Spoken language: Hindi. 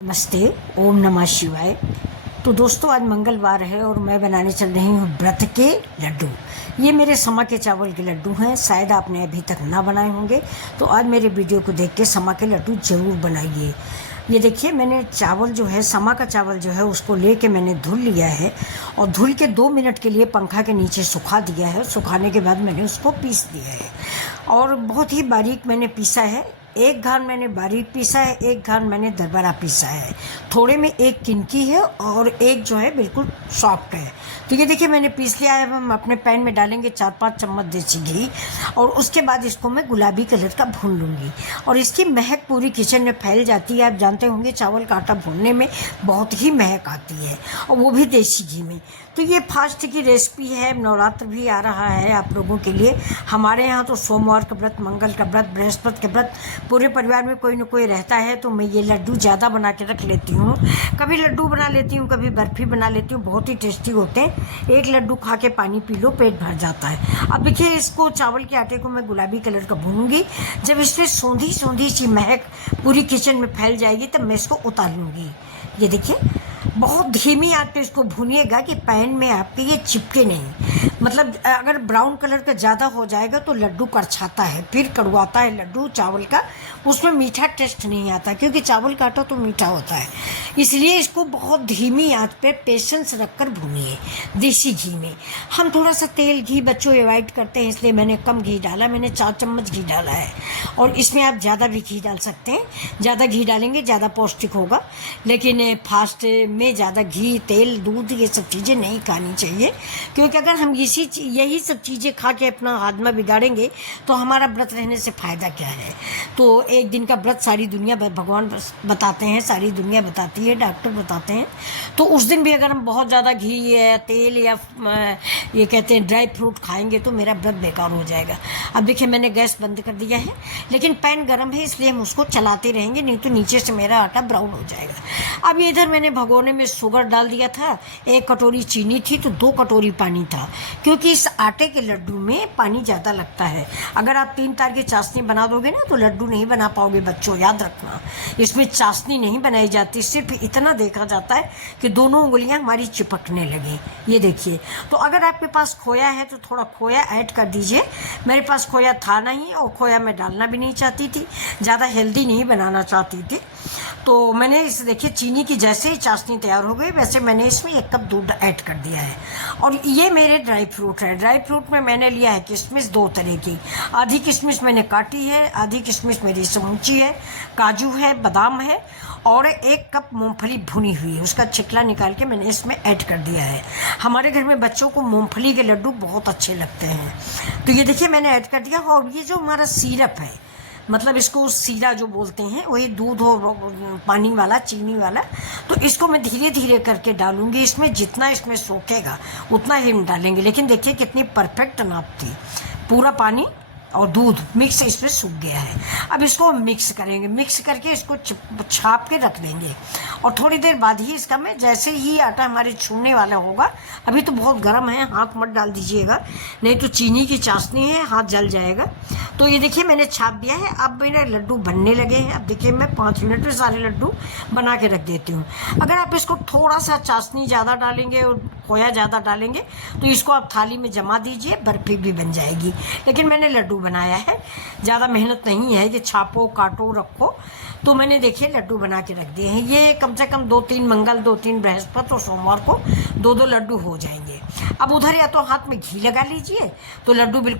नमस्ते। ओम नमः शिवाय। तो दोस्तों, आज मंगलवार है और मैं बनाने चल रही हूँ व्रत के लड्डू। ये मेरे समा के चावल के लड्डू हैं। शायद आपने अभी तक ना बनाए होंगे, तो आज मेरे वीडियो को देख के समा के लड्डू ज़रूर बनाइए। ये देखिए, मैंने चावल जो है, समा का चावल जो है, उसको लेके मैंने धुल लिया है और धुल के 2 मिनट के लिए पंखा के नीचे सुखा दिया है। सुखाने के बाद मैंने उसको पीस दिया है और बहुत ही बारीक मैंने पीसा है। एक घान मैंने बारीक पीसा है, एक घान मैंने दरबरा पीसा है। थोड़े में एक किनकी है और एक जो है बिल्कुल सॉफ्ट है। तो ये देखिए, मैंने पीस लिया है। हम अपने पैन में डालेंगे 4-5 चम्मच देसी घी और उसके बाद इसको मैं गुलाबी कलर का भून लूँगी और इसकी महक पूरी किचन में फैल जाती है। आप जानते होंगे, चावल का आटा भूनने में बहुत ही महक आती है और वो भी देसी घी में। तो ये फास्ट की रेसिपी है। नवरात्र भी आ रहा है आप लोगों के लिए। हमारे यहाँ तो सोमवार का व्रत, मंगल का व्रत, बृहस्पति का व्रत, पूरे परिवार में कोई न कोई रहता है। तो मैं ये लड्डू ज़्यादा बना के रख लेती हूँ। कभी लड्डू बना लेती हूँ, कभी बर्फ़ी बना लेती हूँ। बहुत ही टेस्टी होते हैं। एक लड्डू खा के पानी पी लो, पेट भर जाता है। अब देखिए, इसको चावल के आटे को मैं गुलाबी कलर का भूनूंगी। जब इसमें सौंधी सौंधी सी महक पूरी किचन में फैल जाएगी, तब मैं इसको उतार लूँगी। ये देखिए, बहुत धीमी आंच पे इसको भूनिएगा कि पैन में आपके ये चिपके नहीं। मतलब अगर ब्राउन कलर का ज़्यादा हो जाएगा तो लड्डू कड़छाता है, फिर कड़वाता है लड्डू चावल का। उसमें मीठा टेस्ट नहीं आता, क्योंकि चावल का आटा तो मीठा होता है। इसलिए इसको बहुत धीमी आंच पे पेशेंस रखकर भूनिए देसी घी में। हम थोड़ा सा तेल घी बच्चों अवॉइड करते हैं, इसलिए मैंने कम घी डाला। मैंने 4 चम्मच घी डाला है और इसमें आप ज़्यादा भी घी डाल सकते हैं। ज़्यादा घी डालेंगे ज़्यादा पौष्टिक होगा, लेकिन फास्ट में ज़्यादा घी, तेल, दूध ये सब चीज़ें नहीं खानी चाहिए। क्योंकि अगर हम यही सब चीज़ें खा के अपना हाजमा बिगाड़ेंगे तो हमारा व्रत रहने से फ़ायदा क्या है। तो एक दिन का व्रत सारी दुनिया, भगवान बताते हैं, सारी दुनिया बताती है, डॉक्टर बताते हैं। तो उस दिन भी अगर हम बहुत ज़्यादा घी या तेल या ये कहते हैं ड्राई फ्रूट खाएंगे तो मेरा व्रत बेकार हो जाएगा। अब देखिए, मैंने गैस बंद कर दिया है, लेकिन पैन गर्म है इसलिए हम उसको चलाते रहेंगे, नहीं तो नीचे से मेरा आटा ब्राउन हो जाएगा। अब इधर मैंने भगोने में शुगर डाल दिया था। 1 कटोरी चीनी थी तो 2 कटोरी पानी था, क्योंकि इस आटे के लड्डू में पानी ज़्यादा लगता है। अगर आप 3 तार की चाशनी बना दोगे ना तो लड्डू नहीं बना पाओगे बच्चों, याद रखना। इसमें चाशनी नहीं बनाई जाती, सिर्फ इतना देखा जाता है कि दोनों उंगलियां हमारी चिपकने लगे। ये देखिए, तो अगर आपके पास खोया है तो थोड़ा खोया ऐड कर दीजिए। मेरे पास खोया था नहीं और खोया मैं डालना भी नहीं चाहती थी, ज़्यादा हेल्दी नहीं बनाना चाहती थी। तो मैंने इस देखिए, चीनी की जैसे ही चाशनी तैयार हो गई वैसे मैंने इसमें 1 कप दूध ऐड कर दिया है। और ये मेरे ड्राई फ्रूट है। ड्राई फ्रूट में मैंने लिया है किशमिश 2 तरह की। आधी किशमिश मैंने काटी है, आधी किशमिश मेरी समूची है, काजू है, बादाम है और 1 कप मूंगफली भुनी हुई है। उसका छिकला निकाल के मैंने इसमें ऐड कर दिया है। हमारे घर में बच्चों को मूंगफली के लड्डू बहुत अच्छे लगते हैं। तो ये देखिए, मैंने ऐड कर दिया। और ये जो हमारा सिरप है, मतलब इसको सीरा जो बोलते हैं, वही दूध और पानी वाला, चीनी वाला, तो इसको मैं धीरे धीरे करके डालूंगी। इसमें जितना इसमें सोखेगा उतना ही हम डालेंगे। लेकिन देखिए कितनी परफेक्ट नाप थी। पूरा पानी और दूध मिक्स इसमें सूख गया है। अब इसको मिक्स करेंगे। मिक्स करके इसको छाप के रख देंगे और थोड़ी देर बाद ही इसका मैं, जैसे ही आटा हमारे छूने वाला होगा, अभी तो बहुत गर्म है, हाथ मत डाल दीजिएगा, नहीं तो चीनी की चाशनी है, हाथ जल जाएगा। तो ये देखिए, मैंने छाप दिया है। अब मेरे लड्डू बनने लगे हैं। अब देखिए, मैं 5 मिनट में सारे लड्डू बना के रख देती हूँ। अगर आप इसको थोड़ा सा चाशनी ज़्यादा डालेंगे और खोया ज़्यादा डालेंगे तो इसको आप थाली में जमा दीजिए, बर्फ़ी भी बन जाएगी। लेकिन मैंने लड्डू बनाया है, ज़्यादा मेहनत नहीं है कि छापो, काटो, रखो। तो मैंने देखिए लड्डू बना के रख दिए हैं। ये कम से कम 2-3 मंगल, 2-3 बृहस्पति और सोमवार को 2-2 लड्डू हो जाएंगे। अब उधर या तो हाथ में घी लगा लीजिए तो लड्डू बिल्कुल